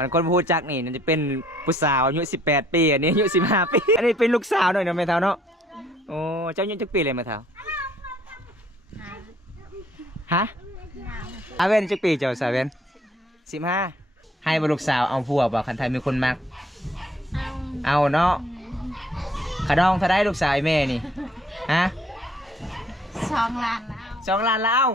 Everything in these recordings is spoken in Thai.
ขันคนพูดจักนี่นั่นจะเป็นผู้สาวอายุ18 ปีอันนี้อายุ15 ปีอันนี้เป็นลูกสาวหน่อยเนาะแม่เฒ่าเนาะโอ้เจ้าอายุจักปีเลยแม่เฒ่าฮะอาเวนจักปีเจ้าสาวเวน15ให้บ่ลูกสาวเอาผัวบ่คันไทยมีคนมักเอาเนาะขดองเท่าได้ลูกสาวแม่นี่ฮะ2 ล้านแล้ว2 ล้านแล้ว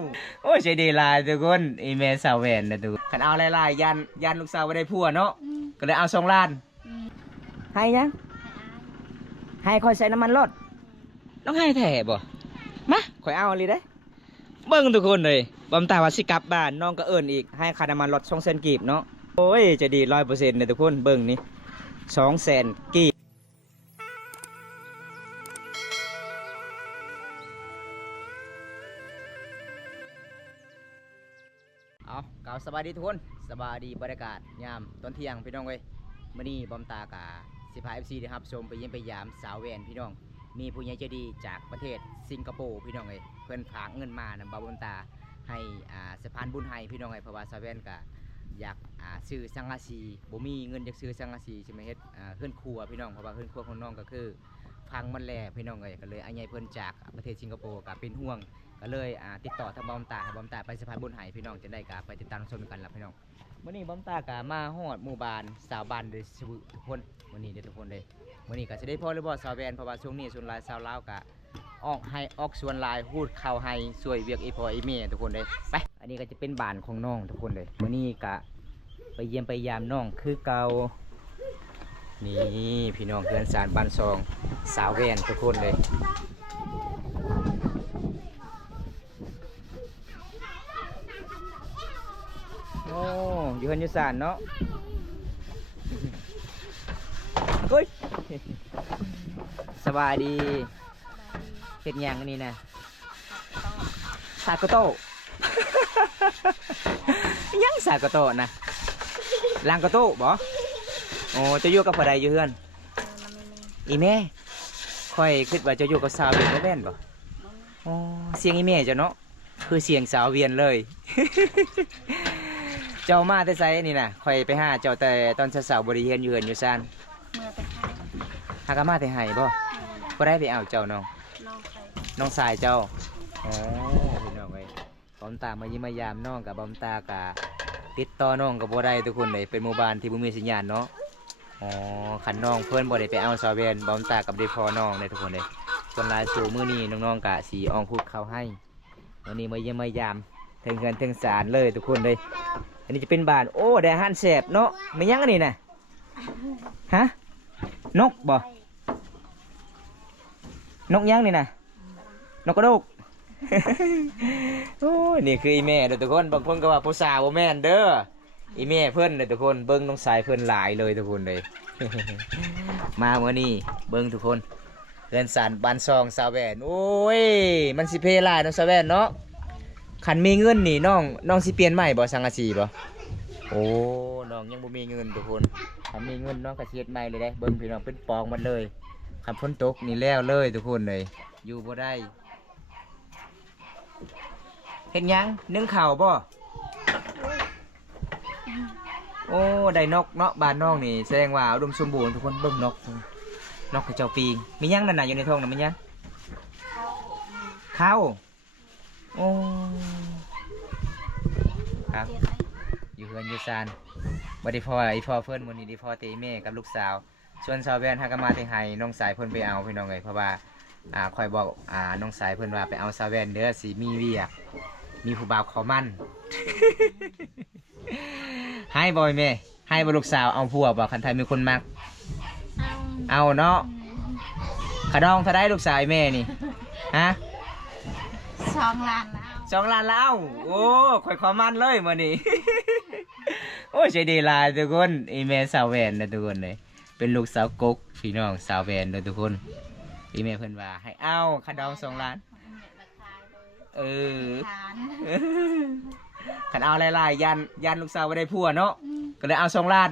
โอ้ยใจดีหลายทุกคนอีเมลสาวแวนนะทุกขันเอาหลายๆยันลูกสาวไม่ได้ผัวเนาะก็เลยเอา2 ล้านให้ยังให้คอยใส่น้ำมันรถต้องให้แถ่บ่มาคอยเอาเลยได้เบิ้งทุกคนเลยบอมตาว่าสิกลับบ้านน้องก็เอิญอีกให้ค่าน้ำมันรถ200,000 กีบเนาะโอ้ยจะดี100%เลยทุกคนเบิ้งนี่200,000 กีบเอาเก่าสบายดีทุกคนสบายดีบรรยากาศยามตอนเที่ยงพี่น้องเว้ยมื้อนี้บอมตากาสิพา FC นะครับชมไปเยี่ยมไปยามสาวแวนพี่น้องมีผู้ใหญ่ใจดีจากประเทศสิงคโปร์พี่น้องเว้ยเพิ่นฝากเงินมานำบอมตาให้สะพานบุญให้พี่น้องเว้ยเพราะว่าสาวแวนก็อยากซื้อสังกะสีบ่มีเงินอยากซื้อสังกะสีใช่ไหมเฮ็ดเฮือนครัวพี่น้องเพราะว่าเฮือนครัวของน้องก็คือพังมันแลพี่น้องเว้ยก็เลยอันใหญ่เพิ่นจากประเทศสิงคโปร์ก็เป็นห่วงก็เลยติดต่อทางบอมตาให้บอมตาไปสะพานบุญไห้พี่น้องจะได้กะไปติดตามชมกันล่ะพี่น้องวันนี้บอมตากะมาฮอดหมู่บ้านสาวบ้านโดยทุกคนวันนี้เด้อทุกคนเลยวันนี้ก็จะได้พ่อหรือบ่สาวแวนเพราะว่าช่วงนี้ส่วนหลายสาวลาวกะออกส่วนหลายพูดเข้าให้ช่วยเวียกอีพ่ออีแม่ทุกคนเลยไปอันนี้ก็จะเป็นบ้านของน้องทุกคนเลยวันนี้กะไปเยี่ยมไปยามน้องคือเก่านี่พี่น้องเพื่อนสารบ้านซองสาวแวนทุกคนเลยโอ้อยู่เฮือนอยู่ศาลเนาะเฮ้ยสบายดีเฮ็ดหยังอันนี้นะสากโตยังสากโตนะลางกโตบ่โอ้จะอยู่กับผู้ใดอยู่เฮือนอีแม่ค่อยคิดว่าจะอยู่กับสาวเวียนแม่นบ่อ๋อเสียงอีแม่เจ้าเนาะคือเสียงสาวเวียนเลยเจ้ามาแต่ไซนี่นะคอยไปหาเจ้าแต่ตอนสาวๆบริเวณอยู่เฮือนอยู่ซ่านเมื่อไปขายหากมาแต่ไห้บ่ก็ได้ไปเอาเจ้าน้องน้องสายเจ้าอ๋อพี่น้องเอ้ยบอมตามายิ้มมายามน้องกับบอมตากะติดต่อน้องกับบ่ได้ทุกคนเลยเป็นหมู่บ้านที่บ่มีสัญญาณเนาะอ๋อขันน้องเพื่อนบ่ได้ไปเอาสาวเวียนบอมตากับได้พอน้องเลยทุกคนเลยส่วนลายสู่มื้อนี้น้องๆกะสีอองพูดเข้าให้วันนี้มาเยี่ยมมายามถึงเงินถึงศาลเลยทุกคนเลยอันนี้จะเป็นบ้านโอ้ได้อาหารแสบเนาะไม่ยั้งอันนี้นะฮะนกบ่นกยั้งนี่นะนกกระโดก โอ้ยนี่คืออีแม่เด้อทุกคนบางคนก็ว่าผู้สาวบ่แม่นเด้ออีแม่เพิ่นเด้อทุกคนเบิ้งน้องสายเพิ่นหลายเลยทุกคนเลย มาเมื่อนี้เบิ้งทุกคนเรือนสารบ้านซองสาวแวนโอ้ยมันสิเพลายน้องสาวแวนเนาะขันมีเงินนี่น้องสิเปลี่ยนใหม่บ่สังกะสีบ่โอ้น้องยังบ่มีเงินทุกคนขันมีเงินน้องก็สิเฮ็ดใหม่เลยได้เบิ่งพี่น้องเป็นปองหมดเลยขันฝนตกนี่แล้วเลยทุกคนเลยอยู่บ่ได้เฮ็ดหยังนึ่งข้าวบ่โอ้ได้นกเนาะบ้านน้องนี่แสดงว่าอุดมสมบูรณ์ทุกคนเบิ่งนกกระเจ้าปีงมีหยังนั่นน่ะอยู่ในท้องน่ะมีหยังข้าวโอ้ครับอยู่เฮือนอยู่ซานบ่ได้พ่อไอ้พ่อเพิ่นมื้อนี้ได้พ่อเตแม่กับลูกสาวส่วนสาวแวนหากมาแต่ให้น้องสายเพิ่นไปเอาพี่น้องเอ้ยเพราะว่าคอยบอกน้องสายเพิ่นว่าไปเอาสาวแวนเด้อสิมีเวียกมีผู้บ่าวขอมั่น ให้บ่แม่ให้บ่ลูกสาวเอาผัวบ่คันไทยมีคนมักเอาเนาะขดองเท่าได้ลูกสาวแม่นี่ฮะ2 ล้านแล้ว2 ล้านแล้วโอ้ข่อยขอมันเลยมื้อนี้ โอ้ใจดีหลายทุกคนอีแม่สาวแวนนะทุกคนเลยเป็นลูกสาวกกพี่น้องสาวแวนนะทุกคนอีแม่เพิ่นว่าให้เอาขดอง2 ล้านเออขันเอาหลายๆยันลูกสาวบ่ได้ผัวเนาะก็เลยเอา2 ล้าน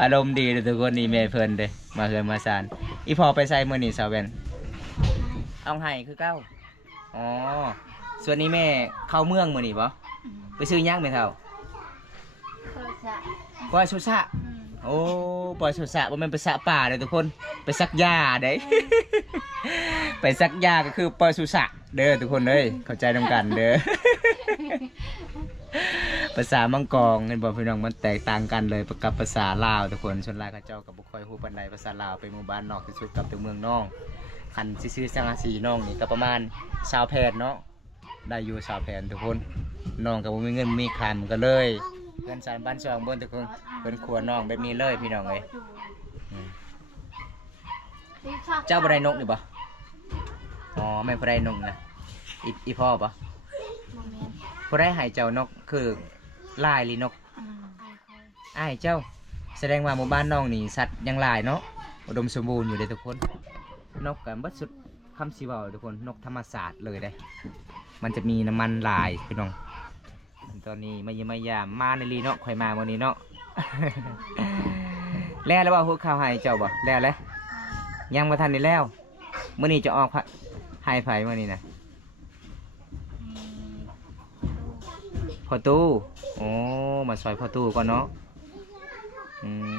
อารมณ์ดีเลยทุกคนนี่แม่เพิ่นเด้มาเฮือนมาซานอีพอไปใส่มื้อนี้สาวแวนเอาให้คือเก้าอ๋อส่วนนี้แม่เข้าเมืองมื้อนี้บ่ไปซื้อหยังแม่เฒ่า สะ ปล่อยสุสะโอ้ปล่อยสุสะบ่แม่นไปสะป่าเด้อทุกคนไปซักหญ้าเด้ ไปซักหญ้าก็คือปล่อยสุสะเด้อทุกคนเอ้ยเข้าใจนำกันเด้อ ภาษามังกรเห็นบ่พี่น้องมันแตกต่างกันเลยกับภาษาลาวทุกคนส่วนหลายเขาเจ้าก็บ่ค่อยฮู้ปานใดภาษาลาวไปหมู่บ้านนอกที่สุดกับตัวเมืองน้องคันสิซื้อสังกะสีน้องนี่ก็ประมาณ20แผ่นเนาะได้อยู่20แผ่นทุกคนน้องก็บ่มีเงินมีคำก็เลยเงินสารบ้านช่องบนทุกคนเป็นครัวน้องแบบนี้เลยพี่น้องเอ้ยเจ้าบ่ได้นกนี่บ่อ๋อแม่นบ่ได้นกนะอีพ่อบ่บ่ได้ให้เจ้านกคือลายหรือนกอ้ายเจ้าแสดงว่าหมู่บ้านน้องนี่สัตว์ยังหลายเนาะอุดมสมบูรณ์อยู่เด้ทุกคนนกกันเบิดสุดคำสิเว้าทุกคนนกธรรมศาสตร์เลยได้มันจะมีน้ำมันหลายพี่น้องตอนนี้มาเยี่ยมมายามมาในลีเนาะข่อยมาวันนี้เนาะ แล้วว่าหัวข้าวให้เจ้าบ่แล้วเลยยังบ่ทันได้แล้วมื้อนี้จะออกให้ไผมื้อนี้นะพ่อตู้โอ้มาซอยพ่อตู้ก่อนเนาะ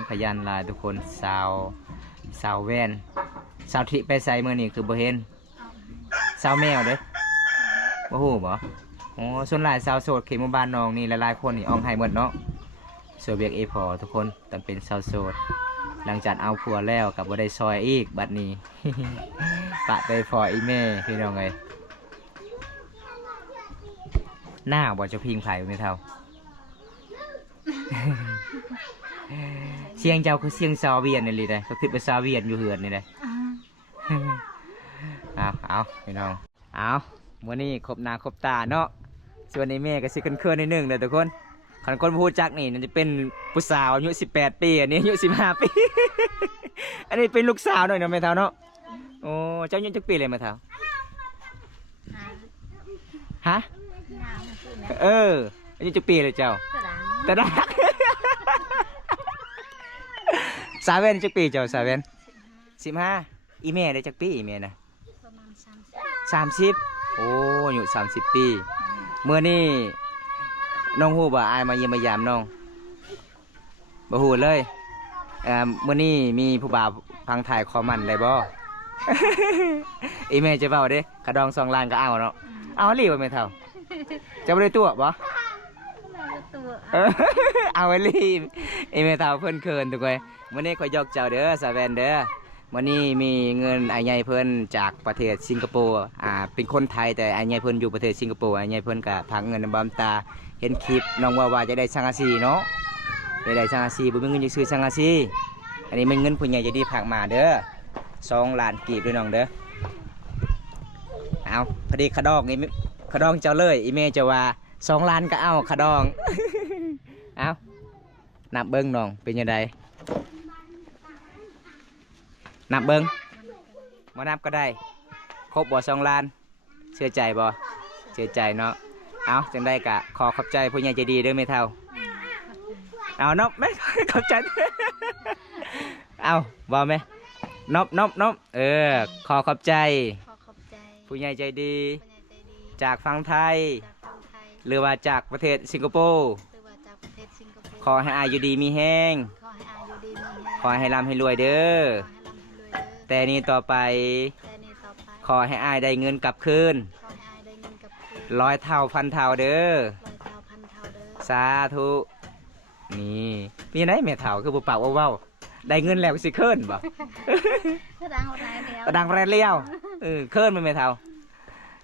ขยันหลายทุกคนสาวแว่นสาวทิไปใส่มื้อนี้คือบ่เห็นสาวแมวเด้อบ่ฮู้บ่อ๋อส่วนหลายสาวโสดเขตหมู่บ้านน้องนี่หลายๆคนนี่ออกให้หมดเนาะเสือเบียกพอทุกคนแต่เป็นสาวโสดหลังจากเอาผัวแล้วกับบ่ได้ซอยอีกบัดนี้ ปะไปฟออีแม่พี่น้องเอ้ยหน้าบ่จะพิงไผไม่เท่า เสียงเจ้าคือเสียงซาเวียนนี่เลยก็คือเป็นซาเวียนอยู่เหือนนี่เลย เอาพี่น้องเอาวันนี้ครบหน้าครบตาเนาะส่วนในแม่ก็สิเคินๆนิดนึงเลยทุกคนขันคนพูดจักนี่นั่นจะเป็นผู้สาวอายุ18 ปีอันนี้อายุ15 ปี อันนี้เป็นลูกสาวหน่อยเนาะแม่เท่าเนาะโอ้เจ้าอายุจักปีเลยแม่เท่าฮะอายุจักปีเลยเจ้าแต่ดัก สาวเวนจักปีเจ้าสาวเวน15อีแม่ได้จักปีอีแม่นะประมาณ30โอ้อายุ30 ปีเมื่อนี่น้องฮู้บ่อายมาเยี่ยมมายามน้องบ่ฮู้เลยเมื่อนี่มีผู้บ่าวพังถ่ายคอมันได้บ่ อีแม่จะเว้าเด้ขะดอง2 ล้านก็เอาเนาะเอาหลีบ่แม่เฒ่าจะบ่ได้ตัวบ่เอาไว้รีบอีแม่เฒ่าเพิ่นเขินทุกคนมื้อนี้ขอยยกเจ้าเด้อสาวแวนเด้อมื้อนี้มีเงินอ้ายใหญ่เพิ่นจากประเทศสิงคโปร์เป็นคนไทยแต่อ้ายใหญ่เพิ่นอยู่ประเทศสิงคโปร์อ้ายใหญ่เพิ่นก็ทักเงินบำตาเห็นคลิปน้องว่าจะได้สังกะสีเนาะได้สังกะสีบ่มีเงินจะซื้อสังกะสีอันนี้เป็นเงินผู้ใหญ่ใจดีฝากมาเด้อ2 ล้านกีบด้วยน้องเด้อเอาพอดีขะดองนี่ขะดองเจ้าเลยอีเมจะว่า2 ล้านก็เอาขะดอง เอานับเบิ้งน้องเป็นยังไงนับเบิ้งมานับก็ได้ครบบ่2 ล้านเชื่อใจบ่เชื่อใจเนาะเอาจังได้กะขอขอบใจผู้ใหญ่ใจดีเด้อแม่เฒ่าเอานบไหมขอบใจ เอาบ่ไหมนบขอขอบใจผู้ใหญ่ใจดีจากฝั่งไทยหรือว่าจากประเทศสิงคโปร์ขอให้อายุดีมีแห้งขอให้ร่ำให้รวยเด้อแต่นี้ต่อไปขอให้อายได้เงินกลับคืน100 เท่าพันเท่าเด้อสาธุนี่มีไหนแม่เฒ่าคือบุปผาเว้าได้เงินแล้วสิเคินบ่ ดังแรงเลี้ยวเคินมันแม่เฒ่า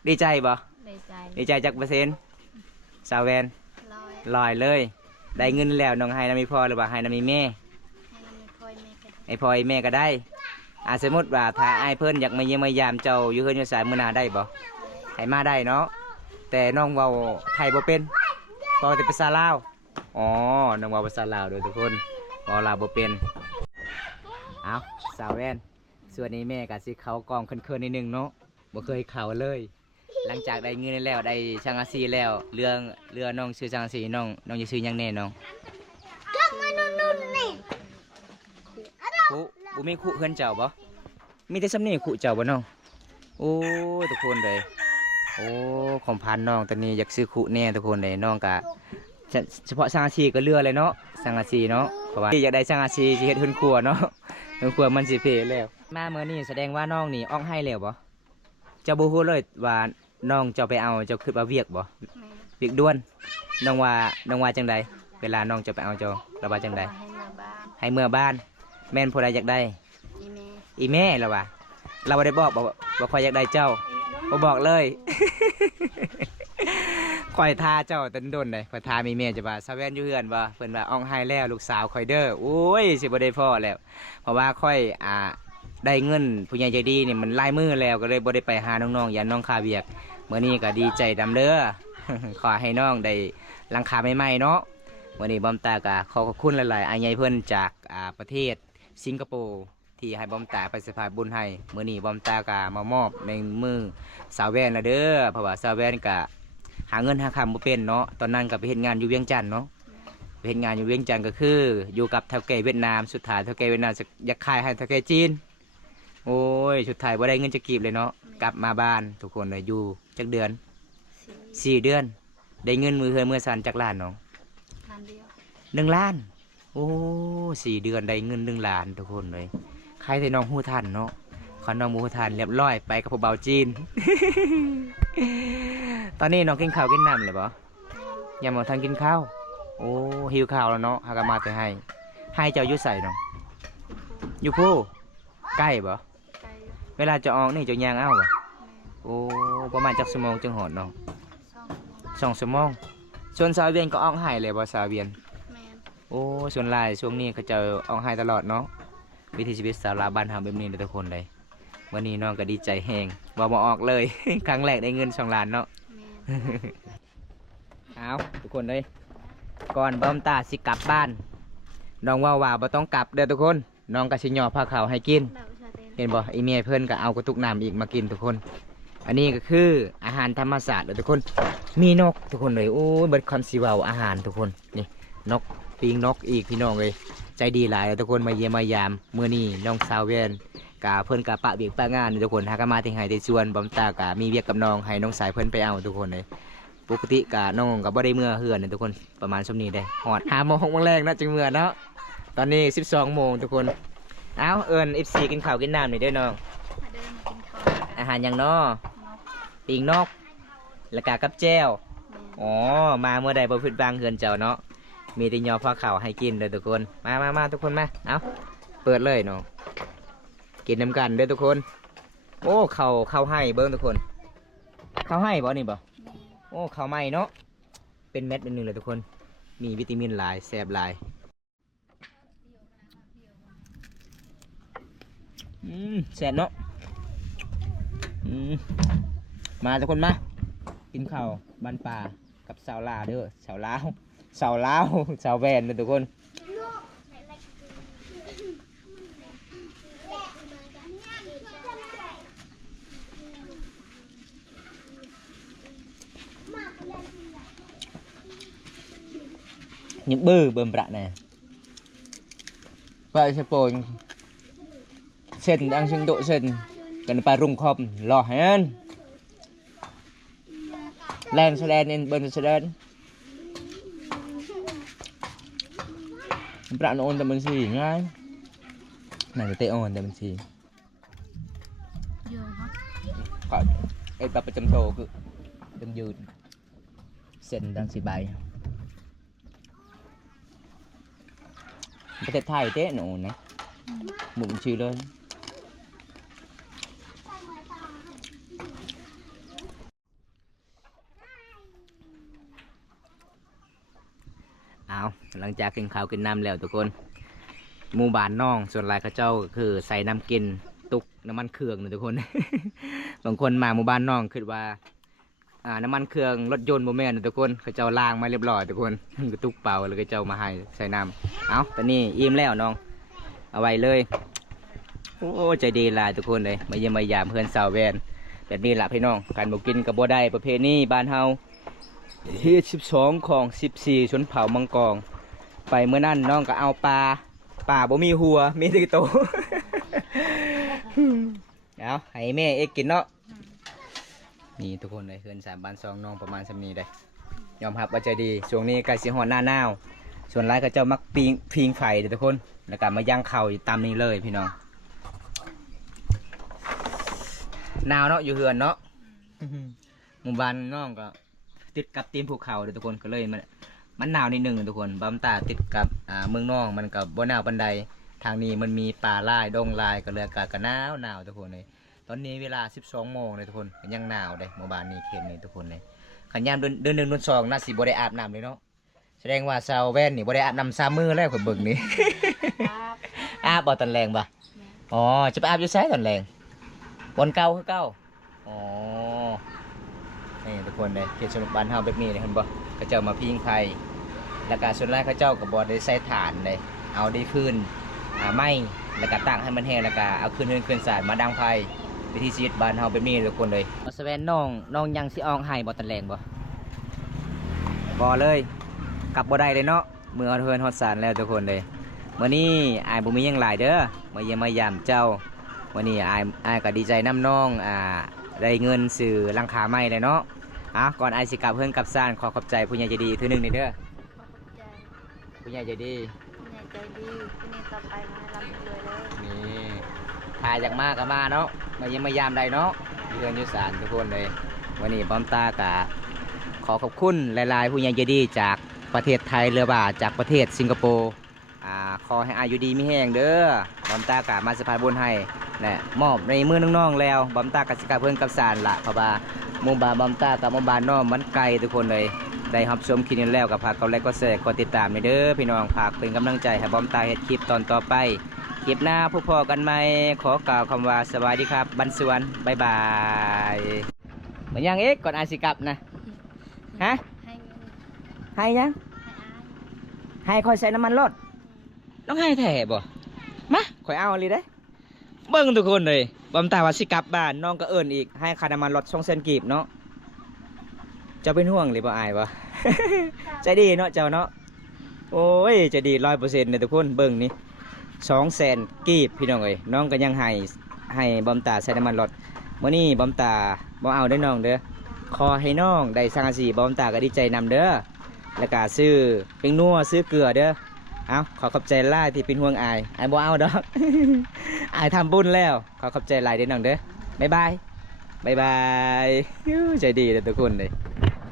ดีใจบ่ดีใจจักเปอร์เซ็นต์สาวแวน100เลยได้เงินแล้วน้องให้น้ำมีพ่อหรือว่าให้น้ำมีแม่ไอพ่อไอแม่ก็ได้สมมติว่าถ้าไอเพิ่นอยากมาเยี่ยมมายามเจ้าอยู่เฮือนอยู่สายมื้อหน้าได้บ่ให้มาได้เนาะแต่น้องเว้าไทยบ่เป็นเพราะแต่ภาษาลาวอ๋อน้องเว้าภาษาลาวโดยทุกคนเว้าลาวบ่เป็นเอาสาวแว่นส่วนนี้แม่ก็สิเข้ากองเคินๆนิดนึงเนาะบ่เคยเข้าเลยหลังจากได้เงินแล้วได้สังกะสีแล้วเรือน้องซื้อสังกะสีน้องจะซื้อหยังแน่น้องคุบ่มีคุเฮือนเจ้าบ่มีแต่สำเนียงคุเจ้าบ่น้องโอ้ทุกคนเลยโอ้ของพันน้องตอนนี้อยากซื้อคุแน่ทุกคนเลยน้องกะ เฉพาะสังกะสีก็เรือเลยเนาะสังกะสีเนาะเพราะว่าอยากได้สังกะสีสิเฮ็ดเฮือนครัวเนาะเฮือนครัวมันสิเพแล้วมาเมื่อนี้แสดงว่าน้องนี่ออกให้แล้วบ่เจ้าบ่ฮู้เลยว่าน้องเจ้าไปเอาเจ้าคิดว่าเวียกบ่ แม่ เวียกด่วนน้องว่าจังใดเวลาน้องจะไปเอาเจ้าระว่าจังใด ให้เมื่อบ้าน ให้เมื่อบ้านแม่นผู้ใดอยากได้ อีเม อีแม่แล้วว่าเราบ่ได้บอกว่าข่อยอยากได้เจ้าบ่บอกเลย ข่อยทาเจ้าตันดนเลยข่อยทามีแม่จะว่าซาแวนอยู่เฮือนว่าเพิ่นว่าอองให้แล้วลูกสาวข่อยเด้อโอ้ยสิบ่ได้พ่อแล้วเพราะว่าข่อยได้เงินผู้ใหญ่ใจดีนี่มันลายมือแล้วก็เลยบ่ได้ไปหาน้องๆยันน้องคาเวียกมื้อนี้ก็ดีใจดำเด้อ ขอให้น้องได้หลังคาใหม่ๆเนาะมื้อนี้บอมตาก็ขอบคุณหลายๆอ้ายใหญ่เพิ่นจากประเทศสิงคโปร์ที่ให้บอมตาไปสะพายบุญให้มื้อนี้บอมตาก็มามอบในมือสาวแว่นละเด้อเพราะว่าสาวแว่นก็หาเงินหาคำบ่เป็นเนาะตอนนั้นก็ไปเฮ็ดงานอยู่เวียงจันทน์เนาะไปเฮ็ดงานอยู่เวียงจันทน์ก็คืออยู่กับเฒ่าแก่เวียดนามสุดท้ายเฒ่าแก่เวียดนามอยากขายให้เฒ่าแก่จีนโอ้ยสุดท้ายบ่ได้เงินจะกีบเลยเนาะกลับมาบ้านทุกคนเลยอยู่จักเดือน 4 เดือนได้เงินมือเฮือนมือสันจากล้านเนาะ ล้านเดียว 1 ล้านโอ้4 เดือนได้เงิน1 ล้านทุกคนเลยใครแต่น้องฮู้ทันเนาะขอน้องฮู้ทันเรียบร้อยไปกับผู้เบาจีน ตอนนี้น้องกินข้าวกินน้ำเลยบ่ยังบ่ทันกินข้าวโอ้หิวข้าวแล้วเนาะหากนมาแต่ให้เจ้าอยู่ใส่เนาะอยู่ผู้ใกล้บ่ ไกล เวลาจะออกนี่เจะย่างเอ้าบ่ แม่ โอ้ประมาณจักชั่วโมงจึงหอดเนาะ 2 2 ชั่วโมงส่วนสาวเวียนก็ออกให้เลยบ่สาวเวียน แม่น โอ้ส่วนหลายช่วงนี้เขาจะออกให้ตลอดเนาะวิถีชีวิตสาวลาวบ้านเฮาแบบนี้เลยทุกคนเลยวันนี้น้องก็ดีใจแฮงว่าบ่ออกเลย ครั้งแรกได้เงิน2 ล้านเนาะ แม่น เอาทุกคนเลยก่อนเบิ่มตาสิกลับบ้านน้องว่าบ่ต้องกลับเด้อทุกคนน้องก็สิย่อผ้าขาวให้กิน ดาวชาเต้น เห็นบ่อีเมียเพิ่นก็เอากระตุกน้ำอีกมากินทุกคน อันนี้ก็คืออาหารธรรมศาสตร์เลยทุกคนมีนกทุกคนเลยโอ้ยเบิดคอนซีเวาอาหารทุกคนนี่นกปีงนกอีกพี่น้องเลยใจดีหลายเลยทุกคนมาเยี่ยมมายามมื้อนี้น้องสาวเวนกะเพิ่นกะปะเบียกปะงานนี่ทุกคนหากนมาถึงไห้ได้ส่วนบำตากะมีเวียกกับน้องให้น้องสายเพิ่นไปเอาทุกคนเลยปกติกะน้องก็บ่ได้เมื่อเฮือนนี่ทุกคนประมาณชั่วนี้ได้ฮอด5 โมง6 โมงแรกนะจึงเมื่อเนาะตอนนี้12 โมงทุกคนเอาเอิ้น FC กินข้าวกินน้ำนี่เด้อน้อง มาเดินมากินข้าว อาหารหยังน้อ นก ปีงนกแล้วก็กับแจ้ว แม่น อ๋อ มาเมื่อใดบ่ผิดบางเฮือนเจ้าเนาะ มีแต่ยอผ้าขาวให้กินเด้อทุกคน มาทุกคนมา เอาเปิดเลยเนาะ กินน้ำกันเด้อทุกคน โอ้เข้าให้เบิ้งทุกคน เข้าให้บ่นี่บ่ แม่น โอ้เข้าไหม้เนาะ เป็นเม็ดเป็นหนึ่งเลยทุกคน มีวิตามินหลายแซ่บหลาย แซ่บเนาะ มาทุกคนมา กินข้าวบ้านป่ากับสาวลาเด้อสาวลาวสาวลาวสาวแวนเด้อทุกคนnhững bơ bơm bạ này vậy sẽ bồi sen đang sinh độ sen cần phải rung khom lò hen len sẽ len lên bên sẽ len bạn ôn tại bên gì ngay này cái tê ôn tại bên gì เยอะเนาะ có cái tập ở trong tô cứ đừng dư sen đang xì bài cái thay thế nổ này bụng chì lênเอาหลังจากกินข้าวกินน้ำแล้วทุกคนหมู่บ้านน้องส่วนหลายเขาเจ้าก็คือใส่น้ำกินตุกน้ำมันเครื่องนะทุกคน บางคนมาหมู่บ้านน้องคิดว่าน้ำมันเครื่องรถยนต์โมแมนนะทุกคนเขาเจ้าล้างมาเรียบร้อยทุกคน ก็ตุกเปล่าแล้วเขาเจ้ามาให้ใส่น้ำเอาตอนนี้อิ่มแล้วน้องเอาไว้เลยโอ้ใจดีหลายทุกคนเลยมาเยี่ยมมายามเพื่อนสาวแวนแบบนี้แหละพี่น้องการบอกกินกับบ่ได้ประเพณีบ้านเฮาที่12ของ14ชนเผ่ามังกรไปเมื่อนั้นน้องก็เอาปลาบ่มีหัวมีแต่โต เอาให้แม่เอ็กกินเนาะนี่ทุกคนเลยเฮือน3 บ้าน 2น้องประมาณสำนี้ได้ ยอมรับว่าใจดีช่วงนี้ใกล้สิฮอดหน้าหนาวส่วนหลายเขาเจ้ามักพิงไฟเด้อทุกคนแล้วก็มาย่างข้าวอยู่ตามนี้เลยพี่น้องหนาวเนาะอยู่เฮือนเนาะหมู่บ้านน้องก็ติดกับตีนภูเขาเด้อทุกคนก็เลยมันหนาวนิดหนึงทุกคนบำตาติดกับเมืองน้องมันกับบ่หนาวปานใดทางนี้มันมีป่าลายดงลายก็เลยอากาศก็หนาวทุกคนเลยตอนนี้เวลา 12 โมงเลยทุกคนก็ยังหนาวเด้หมู่บ้านนี้เขตนี้ทุกคนเลยขันยามเดือน1 เดือน 2น่าสิบ่ได้อาบน้ำเลยเนาะแสดงว่าชาวแว่นนี่บ่ได้อาบน้ำ3 มื้อแล้วข่อยเบิ่งนี่ ครับ อาบบ่ตอนแรงบ่อ๋อจะไปอาบอยู่ไสตอนแรงบนเก่าคือเก่าอ๋อนี่ทุกคนเลยเขตชนบทบ้านเฮาแบบนี้เลยเห็นบ่เขาเจ้ามาพิงไฟแล้วก็ส่วนแรกเขาเจ้าก็บ่ได้ใส่ถ่านเลยเอาได้คืนไม้แล้วก็ตั้งให้มันแห้งแล้วก็เอาคืนสารมาดังไฟวิธีชีวิตบ้านเฮาแบบนี้ทุกคนเลยสแวนน้องยังสิอองให้บ่ตอนแรงบ่เลยกลับบ่ได้เลยเนาะมือเอาเทินฮอดสารแล้วทุกคนเลยมื้อนี้อ้ายบ่มีหยังหลายเด้อมาเยี่ยมมายามเจ้าวันนี้อ้ายก็ดีใจน้ำน้องได้เงินซื้อหลังคาใหม่เลยเนาะก่อนอ้ายสิกลับเพิ่นกลับซ่านขอขอบใจผู้ใหญ่ใจดีทีนึงนี่เด้อ ขอบใจ ผู้ใหญ่ใจดี ผู้ใหญ่ใจดีที่นี่ต่อไปมาให้ร่ำรวยเลย นี่ถ่ายจากมาก็มาเนาะมาเยี่ยมมายามใดเนาะเยือนอยู่ศาลทุกคนเลยวันนี้ป้อมตากะขอขอบคุณหลายๆผู้ใหญ่ใจดีจากประเทศไทยเรือบ่าจากประเทศสิงคโปร์ขอให้อายุดีมีแห้งเด้อบอมตากะมาสะพานบุญให้และมอบในมือน้องๆแล้วบอมตากะสิกาเพิ่นกับสารละเพราะว่าหมู่บ้านบอมตากับหมู่บ้านน้องมันไกลทุกคนเลยได้รับชมคลิปนี้แล้วกับฝากกดไลค์กดแชร์กดติดตามเด้อพี่น้องฝากเป็นกำลังใจให้บอมตาเฮ็ดคลิปตอนต่อไปคลิปหน้าพบพอกันใหม่ขอกล่าวคำว่าสวัสดีครับบันสวนบ๊ายบายเหมือนยังเอ๊ะก่อนอาสิกลับนะฮะ ให้เงิน ให้ยัง ให้อาย ให้คอยใส่น้ำมันรถต้องให้แถบ่มาคอยเอาเลยได้เบิ้งทุกคนเลยบอมตาว่าสิกลับบ้านน้องก็เอิ้นอีกให้ค่าน้ำมันรถ2 เซนกีบเนาะเจ้าเป็นห่วงหรือบ่อายบ่ ใจดีเนาะเจ้าเนาะโอ้ยใจดี100%เลยทุกคนเบิ้งนี่2 แสนกีบพี่น้องเอ้ยน้องก็ยังให้บอมตาใส่น้ำมันรถมื้อนี้บอมตาบ่เอาได้อน้องเด้อขอให้น้องได้สังกะสีบอมตาก็ดีใจนำเด้อแล้วก็ซื้อเป็นนัวซื้อเกลือเด้อเอาขอขอบใจหลายที่เป็นห่วงอายบ่เอาดอก อายทำบุญแล้วขอขอบใจหลายเด้อน้องเด้อบ๊ายบายบ๊ายบายใจดีเลยทุกคนเลย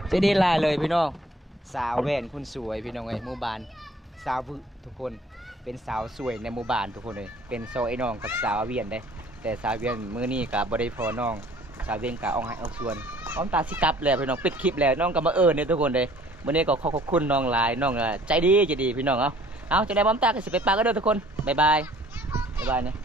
ใจดีหลายเลยพี่น้องสาวแว่นคุณสวยพี่น้องเอ้ยหมู่บ้านสาวผู้ทุกคนเป็นสาวสวยในหมู่บ้านทุกคนเลยเป็นโซไอ้น้องกับสาวเวียนเด้แต่สาวเวียนมื้อนี้ก็บ่ได้พอน้องสาวเวียนก็ออกให้ออกส่วนพร้อมตาสิกลับแล้วพี่น้องปิดคลิปแล้วน้องก็มาเนี่ยทุกคนเลยมื้อนี้ก็ขอบคุณน้องหลายน้องใจดีพี่น้องเอาจะได้พร้อมตาก็สิไปปากกันเด้อทุกคนบ๊ายบายบ๊ายบายเนี่ย